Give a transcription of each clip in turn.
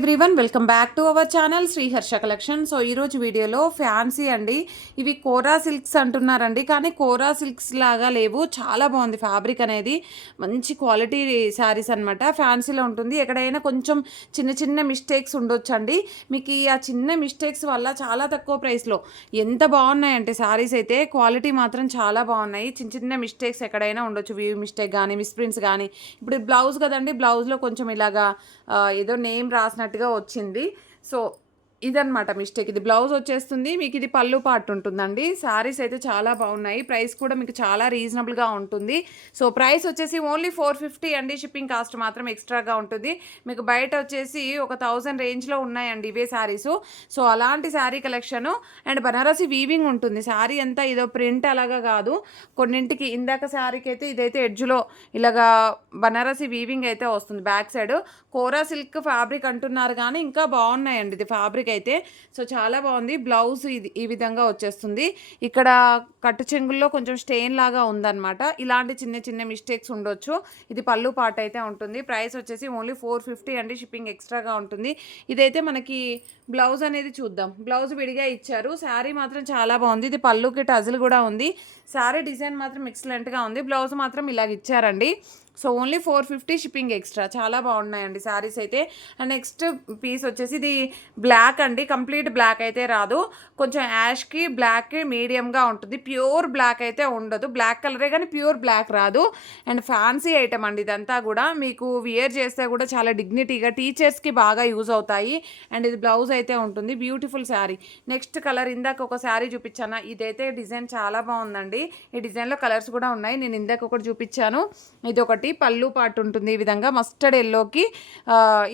Everyone, welcome back to our channel Shri Harsha collection. So ఈరోజు వీడియోలో fancy అండి. ఇవి కోరా సిల్క్స్ అంటున్నారండి, కానీ కోరా సిల్క్స్ లాగా లేవు. చాలా బాగుంది ఫ్యాబ్రిక్ అనేది, మంచి క్వాలిటీ శారీస్ అనమాట. ఫ్యాన్సీలో ఉంటుంది. ఎక్కడైనా కొంచెం చిన్న చిన్న మిస్టేక్స్ ఉండొచ్చండి. మీకు ఆ చిన్న మిస్టేక్స్ వల్ల చాలా తక్కువ ప్రైస్లో ఎంత బాగున్నాయంటే శారీస్ అయితే క్వాలిటీ మాత్రం చాలా బాగున్నాయి. చిన్న చిన్న మిస్టేక్స్ ఎక్కడైనా ఉండొచ్చు, వ్యూ మిస్టేక్ కానీ మిస్ప్రింట్స్ కానీ. ఇప్పుడు బ్లౌజ్ కదండి, బ్లౌజ్లో కొంచెం ఇలాగా ఏదో నేమ్ రాసినట్టుగా వచ్చింది. సో ఇదనమాట మిస్టేక్. ఇది బ్లౌజ్ వచ్చేస్తుంది, మీకు ఇది పళ్ళు పార్ట్ ఉంటుందండి. శారీస్ అయితే చాలా బాగున్నాయి. ప్రైస్ కూడా మీకు చాలా రీజనబుల్గా ఉంటుంది. సో ప్రైస్ వచ్చేసి ఓన్లీ 450 అండి. షిప్పింగ్ కాస్ట్ మాత్రం ఎక్స్ట్రాగా ఉంటుంది. మీకు బయట వచ్చేసి ఒక 1000 రేంజ్లో ఉన్నాయండి ఇవే శారీస్. సో అలాంటి sari collection and Banarasi weaving ఉంటుంది. శారీ అంతా ఇదో ప్రింట్ అలాగా కాదు. కొన్నింటికి ఇందాక శారీకి అయితే ఇదైతే ఎడ్జ్లో ఇలాగా బనారసి వీవింగ్ అయితే వస్తుంది. బ్యాక్ సైడ్ కోరా సిల్క్ ఫ్యాబ్రిక్ అంటున్నారు, కానీ ఇంకా బాగున్నాయండి ఇది ఫ్యాబ్రిక్ అయితే. సో చాలా బాగుంది. బ్లౌజ్ ఇది ఈ విధంగా వచ్చేస్తుంది. ఇక్కడ కట్టు చెంగుల్లో కొంచెం స్టెయిన్ లాగా ఉందన్నమాట. ఇలాంటి చిన్న చిన్న మిస్టేక్స్ ఉండొచ్చు. ఇది పళ్ళు పార్ట్ అయితే ఉంటుంది. ప్రైస్ వచ్చేసి ఓన్లీ 450 అండి. షిప్పింగ్ ఎక్స్ట్రాగా ఉంటుంది. ఇదైతే మనకి బ్లౌజ్ అనేది చూద్దాం. బ్లౌజ్ విడిగా ఇచ్చారు. శారీ మాత్రం చాలా బాగుంది. ఇది పళ్ళుకి టజల్ కూడా ఉంది. శారీ డిజైన్ మాత్రం ఎక్సలెంట్గా ఉంది. బ్లౌజ్ మాత్రం ఇలాగ ఇచ్చారండి. So only 450 shipping extra. చాలా బాగున్నాయండి శారీస్ అయితే. అండ్ నెక్స్ట్ పీస్ వచ్చేసి ఇది బ్లాక్ అండి. కంప్లీట్ బ్లాక్ అయితే రాదు, కొంచెం యాష్కి బ్లాక్కి మీడియంగా ఉంటుంది. ప్యూర్ బ్లాక్ అయితే ఉండదు. బ్లాక్ కలరే కానీ ప్యూర్ బ్లాక్ రాదు. అండ్ ఫ్యాన్సీ ఐటమ్ అండి ఇదంతా కూడా. మీకు వియర్ చేస్తే కూడా చాలా డిగ్నిటీగా, టీచర్స్కి బాగా యూజ్ అవుతాయి. అండ్ ఇది బ్లౌజ్ అయితే ఉంటుంది. బ్యూటిఫుల్ శారీ. నెక్స్ట్ కలర్, ఇందాక ఒక శారీ చూపించాను, ఇదైతే డిజైన్ చాలా బాగుందండి. ఈ డిజైన్లో కలర్స్ కూడా ఉన్నాయి. నేను ఇందాక ఒకటి చూపించాను. ఇది ఒకటి పళ్ళు పార్ట్ ఉంటుంది. ఈ విధంగా మస్టర్డ్ ఎల్లోకి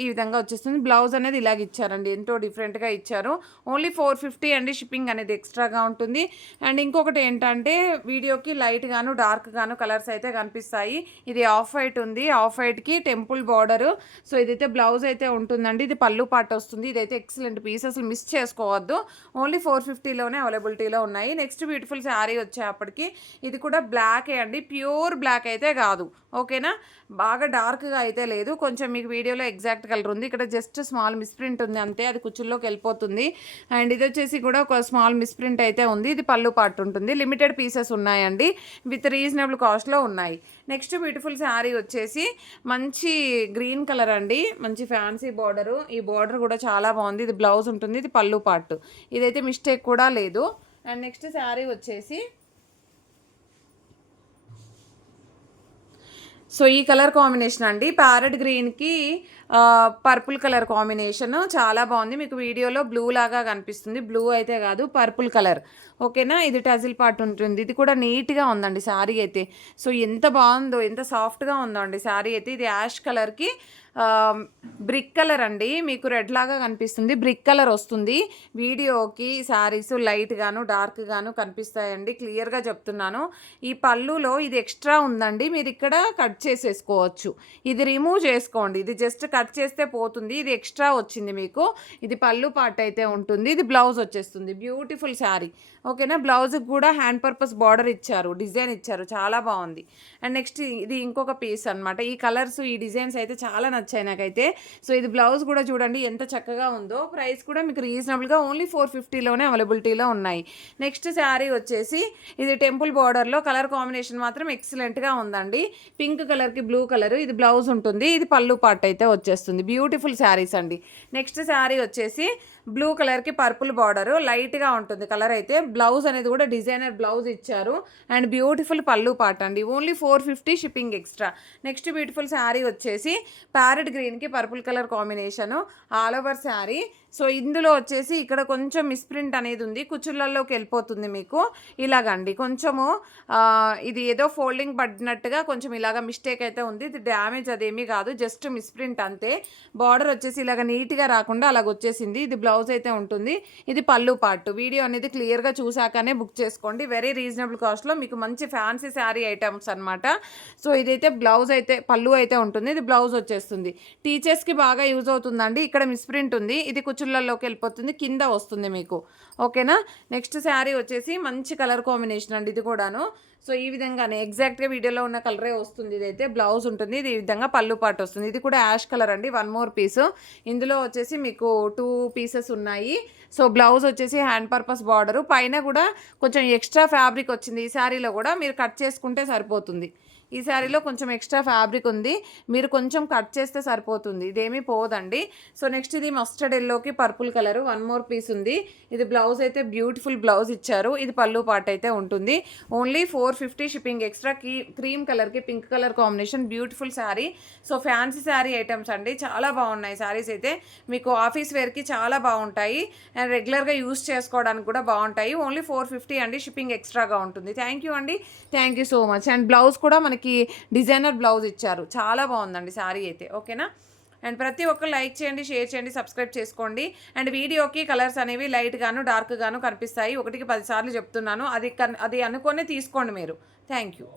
ఈ విధంగా వచ్చేస్తుంది. బ్లౌజ్ అనేది ఇలాగ ఇచ్చారండి, ఎంతో డిఫరెంట్గా ఇచ్చారు. ఓన్లీ 450 అండి. షిప్పింగ్ అనేది ఎక్స్ట్రాగా ఉంటుంది. అండ్ ఇంకొకటి ఏంటంటే వీడియోకి లైట్ గాను డార్క్ గాను కలర్స్ అయితే కనిపిస్తాయి. ఇది ఆఫ్ వైట్ ఉంది, ఆఫ్ వైట్కి టెంపుల్ బార్డర్. సో ఇదైతే బ్లౌజ్ అయితే ఉంటుందండి. ఇది పళ్ళు పార్ట్ వస్తుంది. ఇదైతే ఎక్సలెంట్ పీస్, అసలు మిస్ చేసుకోవద్దు. ఓన్లీ 450లోనే అవైలబిలిటీలో ఉన్నాయి. నెక్స్ట్ బ్యూటిఫుల్ శారీ వచ్చేప్పటికి ఇది కూడా బ్లాకే అండి. ప్యూర్ బ్లాక్ అయితే కాదు, ఓకేనా. బాగా డార్క్గా అయితే లేదు. కొంచెం మీకు వీడియోలో ఎగ్జాక్ట్ కలర్ ఉంది. ఇక్కడ జస్ట్ స్మాల్ మిస్ప్రింట్ ఉంది అంతే, అది కుచ్చుల్లోకి వెళ్ళిపోతుంది. అండ్ ఇది వచ్చేసి కూడా ఒక స్మాల్ మిస్ప్రింట్ అయితే ఉంది. ఇది పళ్ళు పార్ట్ ఉంటుంది. లిమిటెడ్ పీసెస్ ఉన్నాయండి, విత్ రీజనబుల్ కాస్ట్లో ఉన్నాయి. నెక్స్ట్ బ్యూటిఫుల్ శారీ వచ్చేసి మంచి గ్రీన్ కలర్ అండి, మంచి ఫ్యాన్సీ బార్డరు. ఈ బార్డర్ కూడా చాలా బాగుంది. ఇది బ్లౌజ్ ఉంటుంది, ఇది పళ్ళు పార్ట్. ఇదైతే మిస్టేక్ కూడా లేదు. అండ్ నెక్స్ట్ శారీ వచ్చేసి సో ఈ కలర్ కాంబినేషన్ అండి, ప్యారెట్ గ్రీన్కి పర్పుల్ కలర్ కాంబినేషన్ చాలా బాగుంది. మీకు వీడియోలో బ్లూ లాగా కనిపిస్తుంది, బ్లూ అయితే కాదు, పర్పుల్ కలర్, ఓకేనా. ఇది టజిల్ పార్ట్ ఉంటుంది. ఇది కూడా నీట్గా ఉందండి శారీ అయితే. సో ఎంత బాగుందో, ఎంత సాఫ్ట్గా ఉందో అండి శారీ అయితే. ఇది యాష్ కలర్కి బ్రిక్ కలర్ అండి, మీకు రెడ్ లాగా కనిపిస్తుంది, బ్రిక్ కలర్ వస్తుంది. వీడియోకి శారీస్ లైట్ గాను డార్క్ గాను కనిపిస్తాయండి, క్లియర్గా చెప్తున్నాను. ఈ పళ్ళులో ఇది ఎక్స్ట్రా ఉందండి, మీరు ఇక్కడ కట్ చేసేసుకోవచ్చు. ఇది రిమూవ్ చేసుకోండి, ఇది జస్ట్ కట్ చేస్తే పోతుంది. ఇది ఎక్స్ట్రా వచ్చింది మీకు. ఇది పళ్ళు పార్ట్ అయితే ఉంటుంది. ఇది బ్లౌజ్ వచ్చేస్తుంది. బ్యూటిఫుల్ శారీ, ఓకేనా. బ్లౌజ్కి కూడా హ్యాండ్ పర్పస్ బార్డర్ ఇచ్చారు, డిజైన్ ఇచ్చారు, చాలా బాగుంది. అండ్ నెక్స్ట్ ఇది ఇంకొక పీస్ అనమాట. ఈ కలర్స్, ఈ డిజైన్స్ అయితే చాలా నచ్చాయి నాకైతే. సో ఇది బ్లౌజ్ కూడా చూడండి ఎంత చక్కగా ఉందో. ప్రైస్ కూడా మీకు రీజనబుల్గా ఓన్లీ 450లోనే అవైలబిలిటీలో ఉన్నాయి. నెక్స్ట్ శారీ వచ్చేసి ఇది టెంపుల్ బార్డర్లో, కలర్ కాంబినేషన్ మాత్రం ఎక్సలెంట్గా ఉందండి. పింక్ కలర్కి బ్లూ కలర్. ఇది బ్లౌజ్ ఉంటుంది, ఇది పళ్ళు పార్ట్ అయితే వచ్చేస్తుంది. బ్యూటిఫుల్ శారీస్ అండి. నెక్స్ట్ శారీ వచ్చేసి బ్లూ కలర్కి పర్పుల్ బార్డరు, లైట్గా ఉంటుంది కలర్ అయితే. బ్లౌజ్ అనేది కూడా డిజైనర్ బ్లౌజ్ ఇచ్చారు. అండ్ బ్యూటిఫుల్ పళ్ళు పార్ట్ అండి. Only 450 shipping extra. Next beautiful sari వచ్చేసి ప్యారెట్ గ్రీన్కి purple colour combination, all over sari. So ఇందులో వచ్చేసి ఇక్కడ కొంచెం మిస్ప్రింట్ అనేది ఉంది, కుచ్చుళ్ళల్లోకి వెళ్ళిపోతుంది మీకు ఇలాగండి. కొంచెము ఇది ఏదో ఫోల్డింగ్ పడినట్టుగా కొంచెం ఇలాగ మిస్టేక్ అయితే ఉంది. ఇది డ్యామేజ్ అదేమీ కాదు, జస్ట్ మిస్ప్రింట్ అంతే. బార్డర్ వచ్చేసి ఇలాగ నీట్గా రాకుండా అలాగ వచ్చేసింది. ఇది బ్లౌజ్ అయితే ఉంటుంది. ఇది పళ్ళు పార్ట్. వీడియో అనేది క్లియర్గా చూసాకనే బుక్ చేసుకోండి. వెరీ రీజనబుల్ కాస్ట్లో మీకు మంచి ఫ్యాన్సీ శారీ ఐటమ్స్ అనమాట. సో ఇదైతే బ్లౌజ్ అయితే, పళ్ళు అయితే ఉంటుంది. ఇది బ్లౌజ్ వచ్చేస్తుంది. టీచర్స్కి బాగా యూజ్ అవుతుందండి. ఇక్కడ మిస్ప్రింట్ ఉంది, ఇది కుచ్చు అంచులలోకి వెళ్ళిపోతుంది, కింద వస్తుంది మీకు. ఓకేనా. నెక్స్ట్ శారీ వచ్చేసి మంచి కలర్ కాంబినేషన్ అండి ఇది కూడాను. సో ఈ విధంగానే ఎగ్జాక్ట్గా వీడియోలో ఉన్న కలరే వస్తుంది. ఇదైతే బ్లౌజ్ ఉంటుంది, ఇది ఈ విధంగా పళ్ళు పాటు వస్తుంది. ఇది కూడా యాష్ కలర్ అండి. 1 మోర్ పీస్. ఇందులో వచ్చేసి మీకు 2 పీసెస్ ఉన్నాయి. సో బ్లౌజ్ వచ్చేసి హ్యాండ్ పర్పస్ బార్డరు, పైన కూడా కొంచెం ఎక్స్ట్రా ఫ్యాబ్రిక్ వచ్చింది. ఈ శారీలో కూడా మీరు కట్ చేసుకుంటే సరిపోతుంది. ఈ శారీలో కొంచెం ఎక్స్ట్రా ఫ్యాబ్రిక్ ఉంది, మీరు కొంచెం కట్ చేస్తే సరిపోతుంది, ఇదేమీ పోదండి. సో నెక్స్ట్ ఇది మస్టర్డ్ ఎల్లోకి పర్పుల్ కలర్ 1 మోర్ పీస్ ఉంది. ఇది బ్లౌజ్ అయితే బ్యూటిఫుల్ బ్లౌజ్ ఇచ్చారు. ఇది పళ్ళు పార్ట్ అయితే ఉంటుంది. Only 450 shipping extra. క్రీమ్ కలర్కి pink colour combination, beautiful sari. So fancy sari items అండి, చాలా బాగున్నాయి శారీస్ అయితే. మీకు ఆఫీస్ వేర్కి చాలా బాగుంటాయి అండ్ రెగ్యులర్గా యూస్ చేసుకోవడానికి కూడా బాగుంటాయి. ఓన్లీ 450 అండి, షిప్పింగ్ ఎక్స్ట్రాగా ఉంటుంది. థ్యాంక్ యూ అండి, thank you so much. And blouse కూడా మనకి డిజైనర్ బ్లౌజ్ ఇచ్చారు, చాలా బాగుందండి శారీ అయితే. ఓకేనా. అండ్ ప్రతి ఒక్కరు లైక్ చేయండి, షేర్ చేయండి, సబ్స్క్రైబ్ చేసుకోండి. అండ్ వీడియోకి కలర్స్ అనేవి లైట్ గాను డార్క్ గాను కనిపిస్తాయి. 1కి 10 సార్లు చెప్తున్నాను, అది అనుకొని తీసుకోండి మీరు. Thank you.